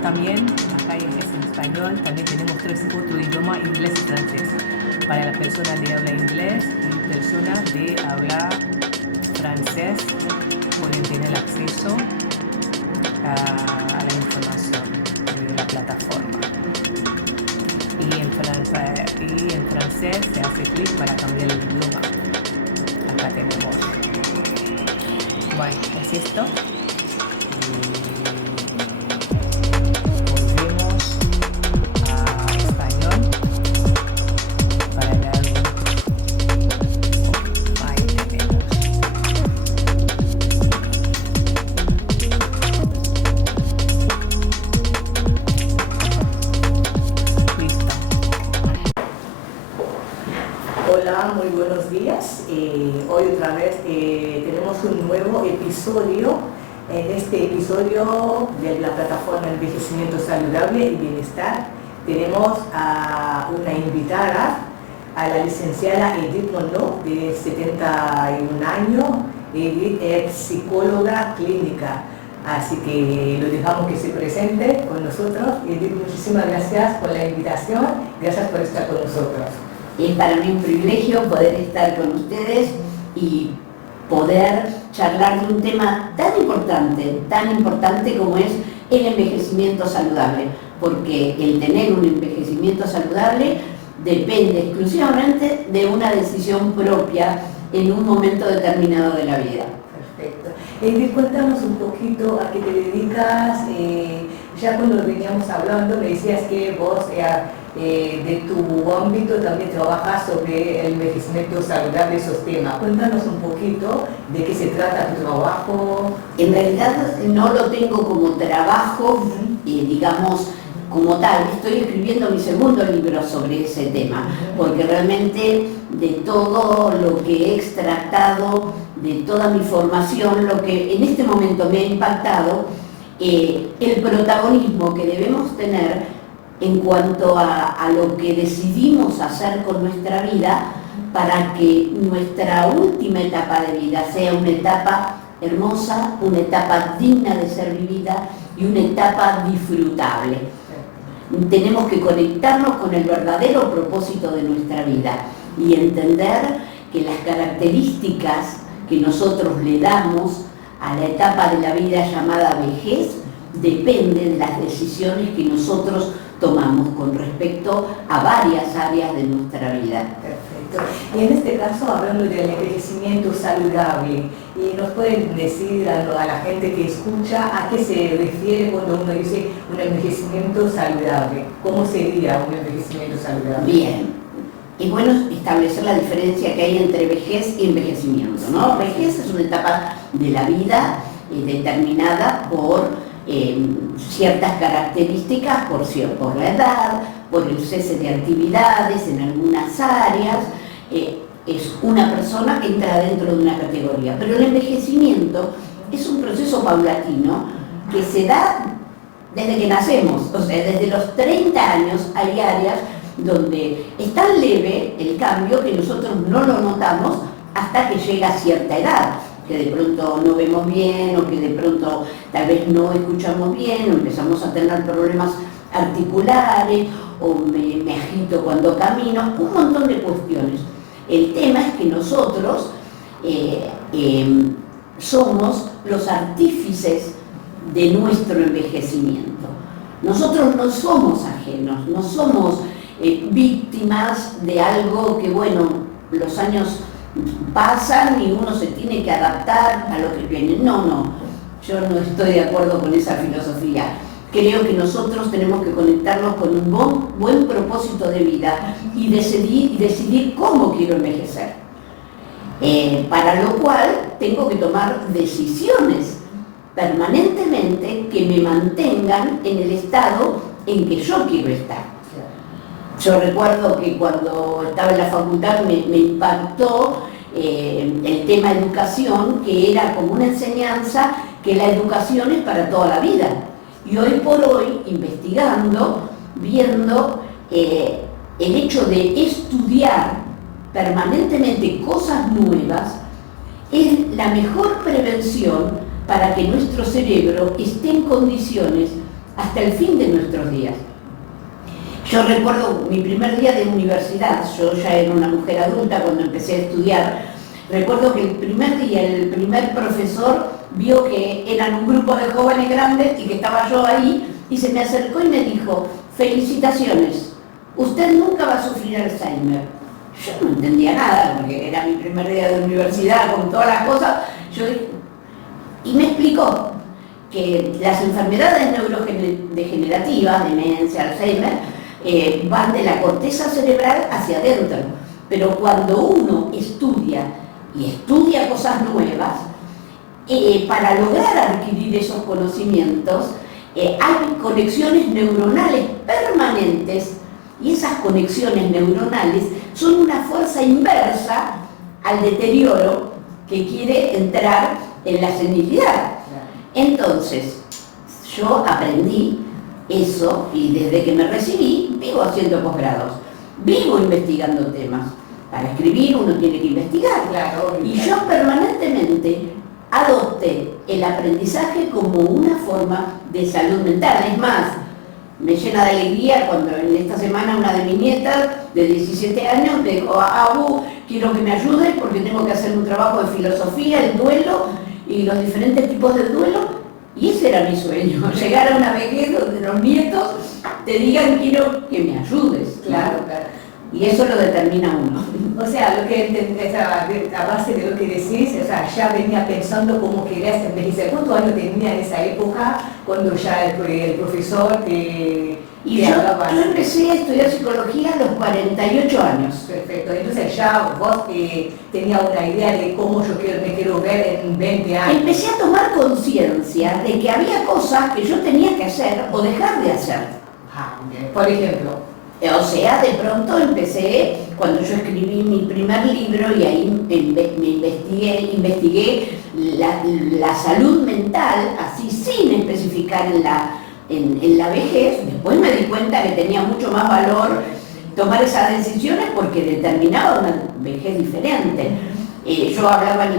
también, acá es en español, también tenemos tres otro idioma, inglés y francés. Para la persona de habla inglés y personas de habla francés pueden tener acceso a la información de la plataforma. Y en francés se hace clic para cambiar el idioma. Acá tenemos, bueno, es esto. Volvemos a español para el álbum. Ahí tenemos. Listo. Hola, muy buenos días. Hoy otra vez tenemos un nuevo episodio. En este episodio de la plataforma Envejecimiento Saludable y Bienestar tenemos a una invitada, a la licenciada Edith Monod, de 71 años. Edith es psicóloga clínica, así que lo dejamos que se presente con nosotros. Edith, muchísimas gracias por la invitación, gracias por estar con nosotros. Es para mí un privilegio poder estar con ustedes y poder charlar de un tema tan importante como es el envejecimiento saludable, porque el tener un envejecimiento saludable depende exclusivamente de una decisión propia en un momento determinado de la vida. Perfecto. Edith, cuéntanos un poquito a qué te dedicas. Ya cuando veníamos hablando me decías que vos de tu ámbito también trabajas sobre el envejecimiento saludable, esos temas. Cuéntanos un poquito de qué se trata tu trabajo. En realidad no lo tengo como trabajo, digamos, como tal. Estoy escribiendo mi segundo libro sobre ese tema, porque realmente de todo lo que he extractado, de toda mi formación, lo que en este momento me ha impactado, el protagonismo que debemos tener en cuanto a lo que decidimos hacer con nuestra vida para que nuestra última etapa de vida sea una etapa hermosa, una etapa digna de ser vivida y una etapa disfrutable. Tenemos que conectarnos con el verdadero propósito de nuestra vida y entender que las características que nosotros le damos a la etapa de la vida llamada vejez dependen de las decisiones que nosotros tomamos con respecto a varias áreas de nuestra vida. Perfecto. Y en este caso, hablando del envejecimiento saludable, ¿y nos pueden decir a la gente que escucha a qué se refiere cuando uno dice un envejecimiento saludable? ¿Cómo sería un envejecimiento saludable? Bien, es bueno establecer la diferencia que hay entre vejez y envejecimiento, ¿no? Vejez es una etapa de la vida determinada por ciertas características, por la edad, por el cese de actividades en algunas áreas. Es una persona que entra dentro de una categoría, pero el envejecimiento es un proceso paulatino que se da desde que nacemos, o sea, desde los 30 años hay áreas donde es tan leve el cambio que nosotros no lo notamos hasta que llega a cierta edad, que de pronto no vemos bien o que de pronto tal vez no escuchamos bien o empezamos a tener problemas articulares o me agito cuando camino, un montón de cuestiones. El tema es que nosotros somos los artífices de nuestro envejecimiento. Nosotros no somos ajenos, no somos víctimas de algo que, bueno, los años pasan y uno se tiene que adaptar a lo que viene. No, yo no estoy de acuerdo con esa filosofía. Creo que nosotros tenemos que conectarnos con un buen propósito de vida y decidir cómo quiero envejecer. Para lo cual tengo que tomar decisiones permanentemente que me mantengan en el estado en que yo quiero estar. Yo recuerdo que cuando estaba en la facultad me impactó el tema educación, que era como una enseñanza que la educación es para toda la vida. Y hoy por hoy, investigando, viendo el hecho de estudiar permanentemente cosas nuevas, es la mejor prevención para que nuestro cerebro esté en condiciones hasta el fin de nuestros días. Yo recuerdo mi primer día de universidad, yo ya era una mujer adulta cuando empecé a estudiar, recuerdo que el primer día el primer profesor vio que eran un grupo de jóvenes grandes y que estaba yo ahí y se me acercó y me dijo: felicitaciones, usted nunca va a sufrir Alzheimer. Yo no entendía nada porque era mi primer día de universidad con todas las cosas. Y me explicó que las enfermedades neurodegenerativas, demencia, Alzheimer, van de la corteza cerebral hacia adentro, pero cuando uno estudia y estudia cosas nuevas, para lograr adquirir esos conocimientos, hay conexiones neuronales permanentes y esas conexiones neuronales son una fuerza inversa al deterioro que quiere entrar en la senilidad. Entonces, yo aprendí eso y desde que me recibí vivo haciendo posgrados, vivo investigando temas. Para escribir uno tiene que investigar. Claro, y yo permanentemente adopté el aprendizaje como una forma de salud mental. Es más, me llena de alegría cuando en esta semana una de mis nietas de 17 años me dijo: Abu, quiero que me ayudes porque tengo que hacer un trabajo de filosofía, el duelo y los diferentes tipos de duelo. Y ese era mi sueño, llegar a una vejez donde los nietos te digan: quiero que me ayudes. claro, claro. Y eso lo determina uno. O sea, lo que, a base de lo que decís, o sea, ya venía pensando cómo querías envejecer. ¿Cuántos años tenía en esa época cuando ya el profesor te hablaba? Yo empecé a estudiar psicología a los 48 años. Perfecto, entonces ya vos tenías una idea de cómo me quiero ver en 20 años. Empecé a tomar conciencia de que había cosas que yo tenía que hacer o dejar de hacer. Por ejemplo. O sea, de pronto empecé, cuando yo escribí mi primer libro y ahí me investigué la salud mental, así sin especificar en la vejez. Después me di cuenta que tenía mucho más valor tomar esas decisiones porque determinaba una vejez diferente. Yo hablaba en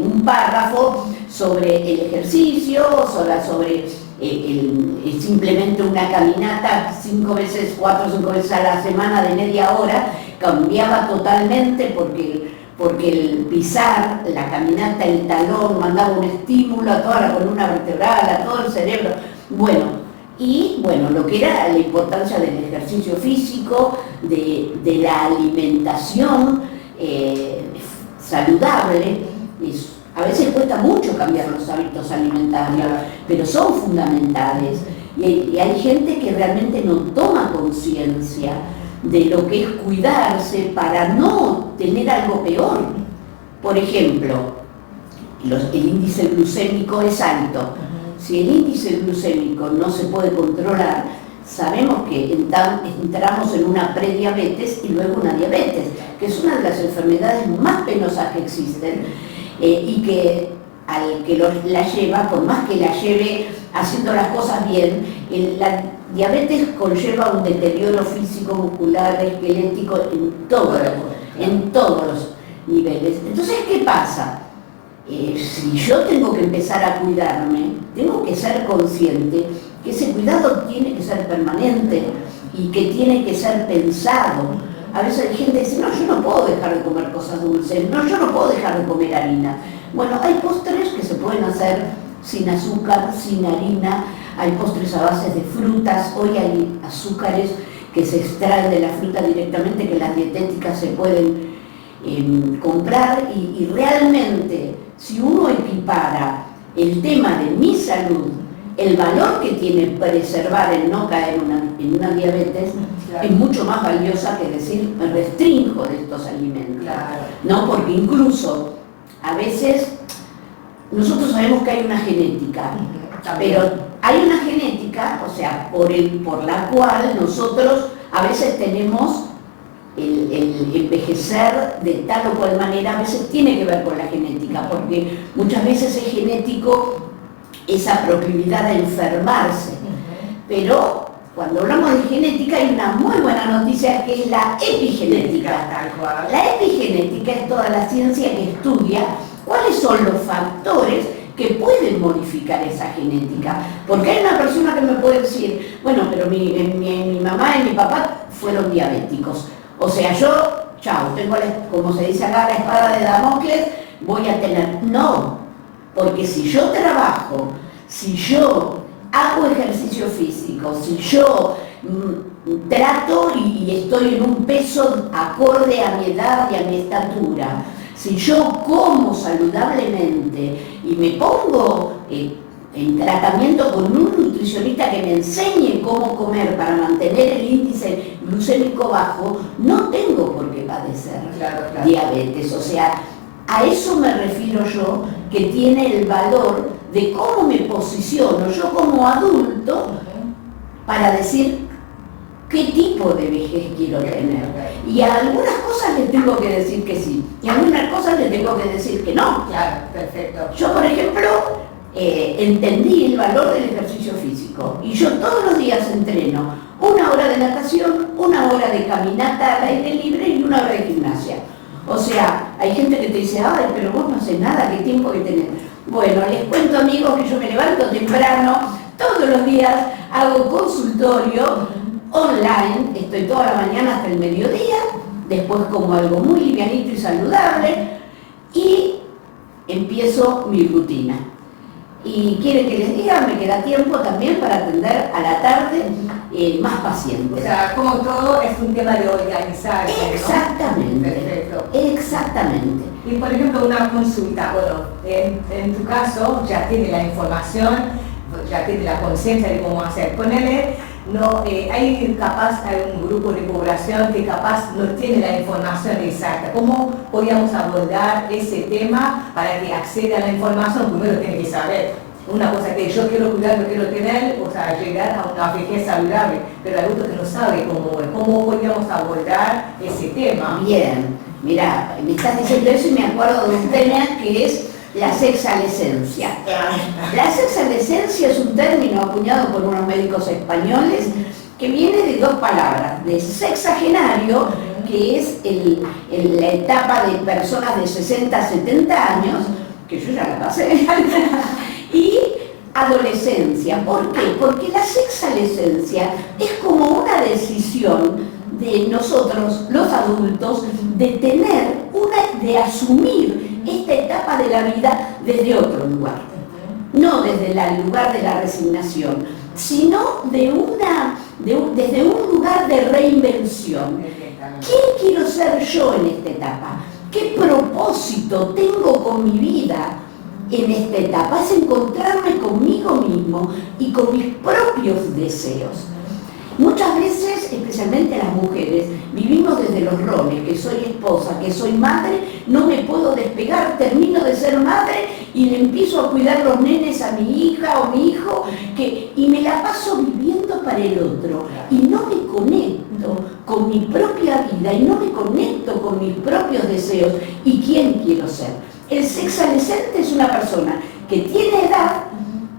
un párrafo sobre el ejercicio, sobre simplemente una caminata 4 o 5 veces a la semana de media hora cambiaba totalmente porque el pisar, la caminata, el talón mandaba un estímulo a toda la columna vertebral, a todo el cerebro. Bueno, lo que era la importancia del ejercicio físico, de la alimentación saludable. A veces cuesta mucho cambiar los hábitos alimentarios, pero son fundamentales. Y hay gente que realmente no toma conciencia de lo que es cuidarse para no tener algo peor. Por ejemplo, el índice glucémico es alto. Si el índice glucémico no se puede controlar, sabemos que entramos en una prediabetes y luego una diabetes, que es una de las enfermedades más penosas que existen. Y que al que la lleva, por más que la lleve haciendo las cosas bien, la diabetes conlleva un deterioro físico, muscular, esquelético en todos los niveles. Entonces, ¿qué pasa? Si yo tengo que empezar a cuidarme, tengo que ser consciente que ese cuidado tiene que ser permanente y que tiene que ser pensado. A veces hay gente que dice: no, yo no puedo dejar de comer cosas dulces, no, yo no puedo dejar de comer harina. Bueno, hay postres que se pueden hacer sin azúcar, sin harina, hay postres a base de frutas, hoy hay azúcares que se extraen de la fruta directamente, que las dietéticas se pueden comprar y realmente, si uno equipara el tema de mi salud, el valor que tiene preservar el no caer en una diabetes, es mucho más valiosa que decir: me restringo de estos alimentos. No, porque incluso a veces nosotros sabemos que hay una genética, pero hay una genética, o sea, por la cual nosotros a veces tenemos el envejecer de tal o cual manera, a veces tiene que ver con la genética, porque muchas veces es genético esa proclividad a enfermarse. Pero cuando hablamos de genética hay una muy buena noticia, que es la epigenética. La epigenética es toda la ciencia que estudia cuáles son los factores que pueden modificar esa genética. Porque hay una persona que me puede decir, bueno, pero mi mamá y mi papá fueron diabéticos. O sea, yo, chao, tengo, como se dice acá, la espada de Damocles, voy a tener... No, porque si yo trabajo, si yo hago ejercicio físico, si yo trato y estoy en un peso acorde a mi edad y a mi estatura, si yo como saludablemente y me pongo en tratamiento con un nutricionista que me enseñe cómo comer para mantener el índice glucémico bajo, no tengo por qué padecer diabetes. O sea, a eso me refiero yo, que tiene el valor de cómo me posiciono yo como adulto para decir qué tipo de vejez quiero tener. Y a algunas cosas les tengo que decir que sí, y a algunas cosas les tengo que decir que no. Claro, perfecto. Yo, por ejemplo, entendí el valor del ejercicio físico y yo todos los días entreno 1 hora de natación, 1 hora de caminata al aire libre y 1 hora de gimnasia. O sea, hay gente que te dice, ay, pero vos no haces nada, ¿qué tiempo que tenés? Bueno, les cuento, amigos, que yo me levanto temprano, todos los días hago consultorio online, estoy toda la mañana hasta el mediodía, después como algo muy livianito y saludable y empiezo mi rutina. Y quieren que les diga, me queda tiempo también para atender a la tarde más pacientes. O sea, como todo es un tema de organizarse, ¿no? Exactamente. Perfecto. Exactamente. Y por ejemplo, una consulta, bueno, en tu caso ya tiene la información, ya tiene la conciencia de cómo hacer. Ponele, no, hay un grupo de población que capaz no tiene la información exacta. ¿Cómo podríamos abordar ese tema para que acceda a la información? Primero tiene que saber. Una cosa que yo quiero cuidar, yo quiero tener, o sea, llegar a una vejez saludable, pero hay otro que no sabe cómo podríamos abordar ese tema. Bien, mira, me estás diciendo eso y me acuerdo de un tema que es la sexalescencia. La sexalescencia es un término acuñado por unos médicos españoles que viene de 2 palabras, de sexagenario, que es la etapa de personas de 60 a 70 años, que yo ya la pasé, y adolescencia. ¿Por qué? Porque la sexalescencia es como una decisión de nosotros, los adultos, de asumir esta etapa de la vida desde otro lugar. No desde el lugar de la resignación, sino desde un lugar de reinvención. ¿Quién quiero ser yo en esta etapa? ¿Qué propósito tengo con mi vida en esta etapa? Es encontrarme conmigo mismo y con mis propios deseos. Muchas veces, especialmente las mujeres, vivimos desde los roles, que soy esposa, que soy madre, no me puedo despegar, termino de ser madre y le empiezo a cuidar los nenes a mi hija o mi hijo, y me la paso viviendo para el otro y no me conecto con mi propia vida y no me conecto con mis propios deseos y quién quiero ser. El sexalescente es una persona que tiene edad,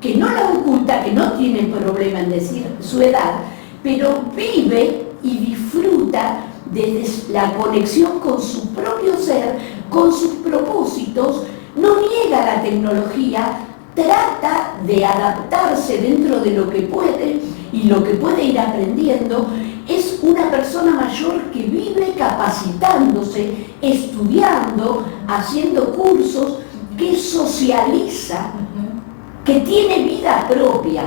que no la oculta, que no tiene problema en decir su edad, pero vive y disfruta desde la conexión con su propio ser, con sus propósitos, no niega la tecnología, trata de adaptarse dentro de lo que puede y lo que puede ir aprendiendo. Es una persona mayor que vive capacitándose, estudiando, haciendo cursos, que socializa, que tiene vida propia.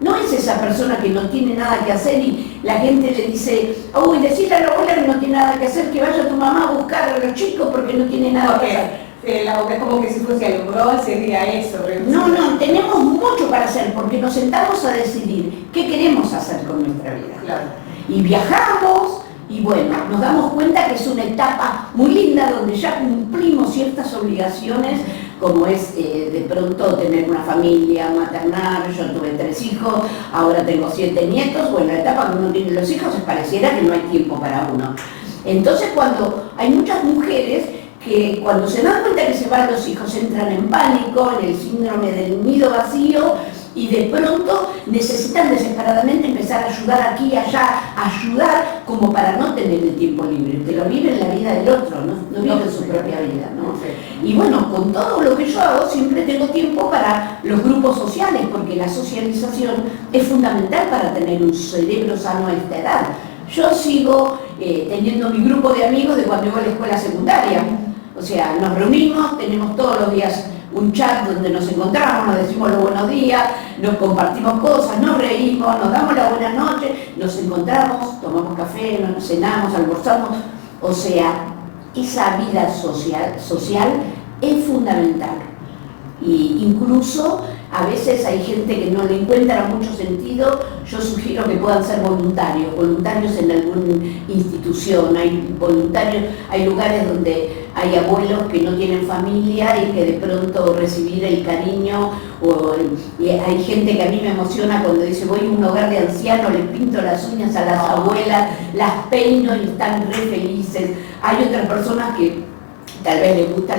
No es esa persona que no tiene nada que hacer y la gente le dice, uy, decirle a la abuela que no tiene nada que hacer, que vaya tu mamá a buscar a los chicos porque no tiene nada que hacer. Es como que si fuese el rol sería eso. No, tenemos mucho para hacer porque nos sentamos a decidir qué queremos hacer con nuestra vida. Claro. Y viajamos y bueno, nos damos cuenta que es una etapa muy linda donde ya cumplimos ciertas obligaciones, como es de pronto tener una familia, maternar. Yo tuve 3 hijos, ahora tengo 7 nietos. Bueno, la etapa que uno tiene los hijos pareciera que no hay tiempo para uno. Entonces, cuando hay muchas mujeres que cuando se dan cuenta que se van los hijos entran en pánico, en el síndrome del nido vacío y de pronto necesitan desesperadamente empezar a ayudar aquí y allá, ayudar como para no tener el tiempo libre, pero viven la vida del otro, no viven su propia vida, ¿no? Y bueno, con todo lo que yo hago siempre tengo tiempo para los grupos sociales, porque la socialización es fundamental para tener un cerebro sano a esta edad. Yo sigo teniendo mi grupo de amigos de cuando iba a la escuela secundaria. O sea, nos reunimos, tenemos todos los días un chat donde nos encontramos, nos decimos los buenos días, nos compartimos cosas, nos reímos, nos damos la buena noche, nos encontramos, tomamos café, nos cenamos, almorzamos. O sea, esa vida social es fundamental. Y incluso a veces hay gente que no le encuentra mucho sentido. Yo sugiero que puedan ser voluntarios en alguna institución, hay voluntarios, hay lugares donde hay abuelos que no tienen familia y que de pronto recibir el cariño, y hay gente que a mí me emociona cuando dice voy a un hogar de ancianos, les pinto las uñas a las abuelas, las peino y están re felices. Hay otras personas que tal vez les gusta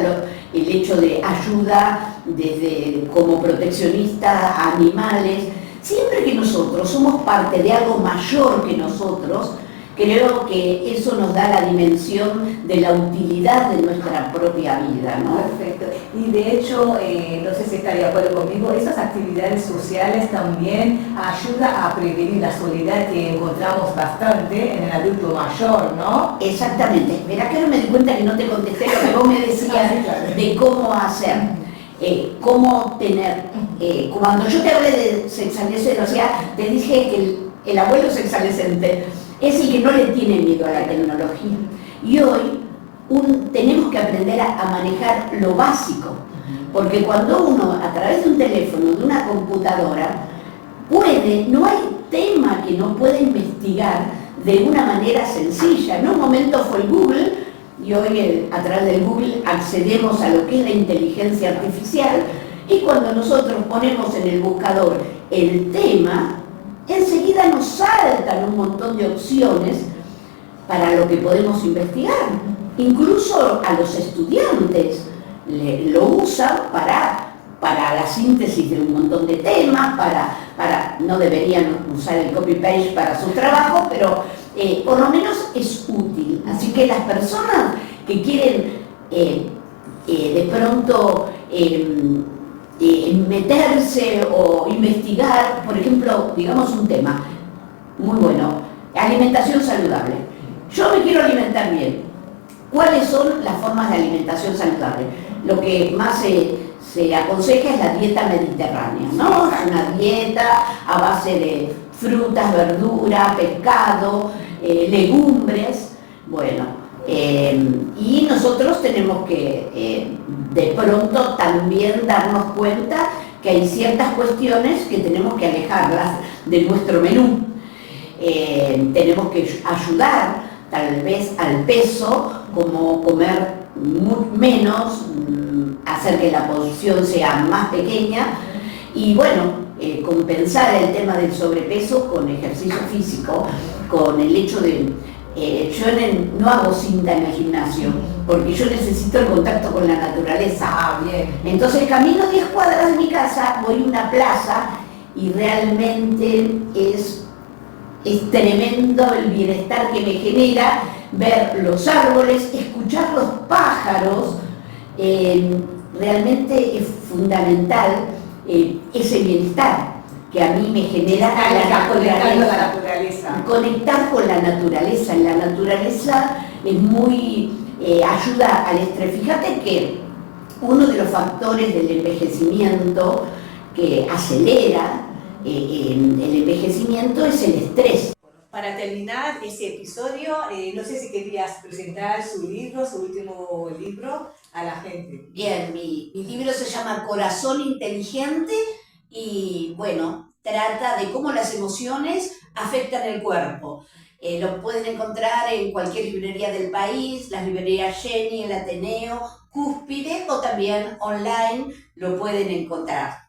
el hecho de ayuda desde como proteccionista a animales. Siempre que nosotros somos parte de algo mayor que nosotros, creo que eso nos da la dimensión de la utilidad de nuestra propia vida, ¿no? Perfecto. Y de hecho, no sé si está de acuerdo conmigo, esas actividades sociales también ayudan a prevenir la soledad que encontramos bastante en el adulto mayor, ¿no? Exactamente. Verá que no me di cuenta que no te contesté lo que vos me decías de cómo hacer, cómo tener. Cuando yo te hablé de sexalescente, o sea, te dije que el abuelo sexalescente es el que no le tiene miedo a la tecnología. Y hoy tenemos que aprender a manejar lo básico, porque cuando uno a través de un teléfono, de una computadora, no hay tema que no pueda investigar de una manera sencilla. En un momento fue el Google, y hoy a través del Google accedemos a lo que es la inteligencia artificial, y cuando nosotros ponemos en el buscador el tema, enseguida nos saltan un montón de opciones para lo que podemos investigar. Incluso a los estudiantes lo usan para la síntesis de un montón de temas, no deberían usar el copy-paste para su trabajo, pero por lo menos es útil. Así que las personas que quieren de pronto meterse o investigar, por ejemplo, digamos un tema muy bueno, alimentación saludable. Yo me quiero alimentar bien. ¿Cuáles son las formas de alimentación saludable? Lo que más se aconseja es la dieta mediterránea, ¿no? Es una dieta a base de frutas, verduras, pescado, legumbres. Bueno, y nosotros tenemos que de pronto también darnos cuenta que hay ciertas cuestiones que tenemos que alejarlas de nuestro menú. Tenemos que ayudar tal vez al peso, como comer menos, hacer que la porción sea más pequeña y bueno, compensar el tema del sobrepeso con ejercicio físico, con el hecho de yo no hago cinta en el gimnasio, porque yo necesito el contacto con la naturaleza. Ah, bien. Entonces camino 10 cuadras de mi casa, voy a una plaza y realmente es tremendo el bienestar que me genera ver los árboles, escuchar los pájaros. Realmente es fundamental ese bienestar que a mí me genera la naturaleza. Conectar con la naturaleza. La naturaleza es muy ayuda al estrés. Fíjate que uno de los factores del envejecimiento que acelera el envejecimiento es el estrés. Para terminar ese episodio, no sé si querías presentar su último libro a la gente. Bien, mi libro se llama Corazón Inteligente y bueno, trata de cómo las emociones afectan el cuerpo. Lo pueden encontrar en cualquier librería del país, las librerías Jenny, el Ateneo, Cúspide o también online lo pueden encontrar.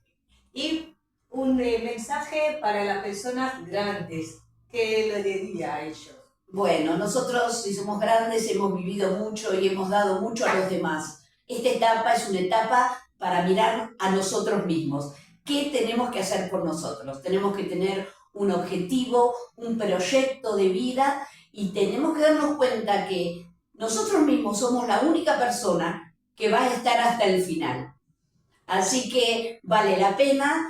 Y un mensaje para las personas grandes, ¿qué le diría a ellos? Bueno, nosotros si somos grandes hemos vivido mucho y hemos dado mucho a los demás. Esta etapa es una etapa para mirar a nosotros mismos. ¿qué tenemos que hacer por nosotros? Tenemos que tener un objetivo, un proyecto de vida y tenemos que darnos cuenta que nosotros mismos somos la única persona que va a estar hasta el final. Así que vale la pena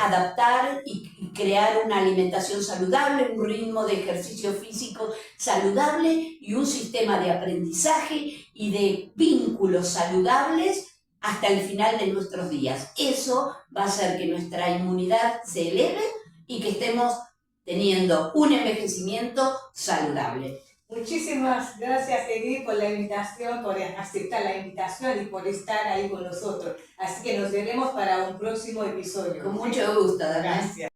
adaptar y crear una alimentación saludable, un ritmo de ejercicio físico saludable y un sistema de aprendizaje y de vínculos saludables hasta el final de nuestros días. Eso va a hacer que nuestra inmunidad se eleve y que estemos teniendo un envejecimiento saludable. Muchísimas gracias, Edith, por la invitación, por aceptar la invitación y por estar ahí con nosotros. Así que nos veremos para un próximo episodio. Con mucho gusto, Dana. Gracias.